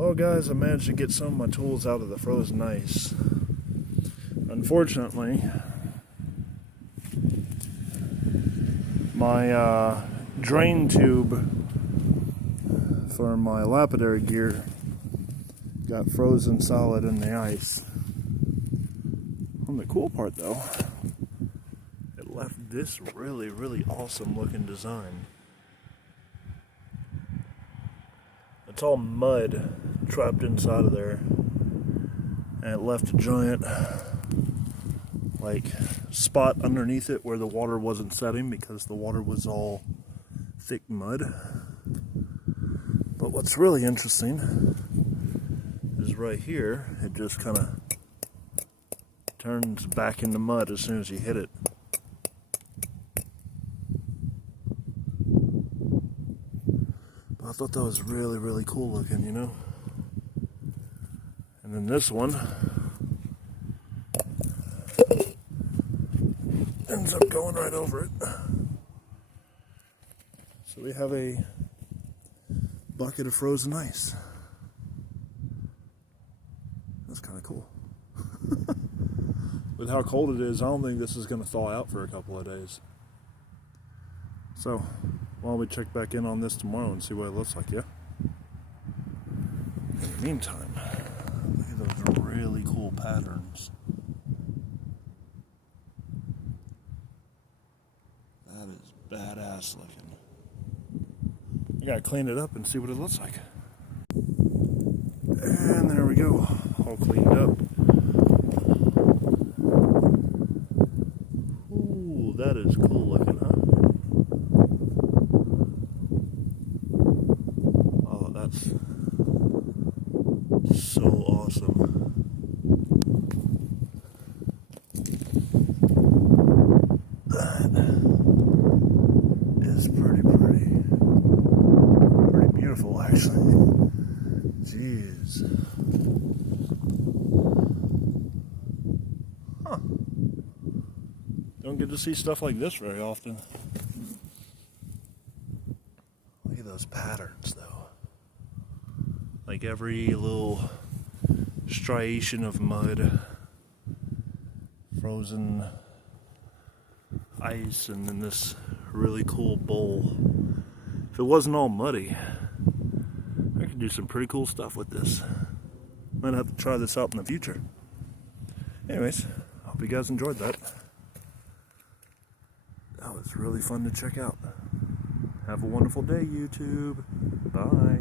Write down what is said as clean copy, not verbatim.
Well guys, I managed to get some of my tools out of the frozen ice. Unfortunately, my drain tube for my lapidary gear got frozen solid in the ice. And the cool part though, it left this really awesome looking design. It's all mud trapped inside of there, and it left a giant spot underneath it where the water wasn't setting because the water was all thick mud. But what's really interesting is right here, it just kind of turns back into mud as soon as you hit it. But I thought that was really cool looking, you know? And then this one ends up going right over it. So we have a bucket of frozen ice. That's kind of cool. With how cold it is, I don't think this is going to thaw out for a couple of days. So, why don't we check back in on this tomorrow and see what it looks like, yeah? In the meantime, look at those really cool patterns. That is badass looking. I gotta clean it up and see what it looks like. And there we go, all cleaned up. Ooh, that is cool looking, huh? Oh, that's so awesome. That is pretty beautiful, actually. Jeez. Huh. Don't get to see stuff like this very often. Look at those patterns, though. Like every little striation of mud, frozen ice, and then this really cool bowl. If it wasn't all muddy, I could do some pretty cool stuff with this. Might have to try this out in the future. Anyways, I hope you guys enjoyed that. That was really fun to check out. Have a wonderful day, YouTube. Bye.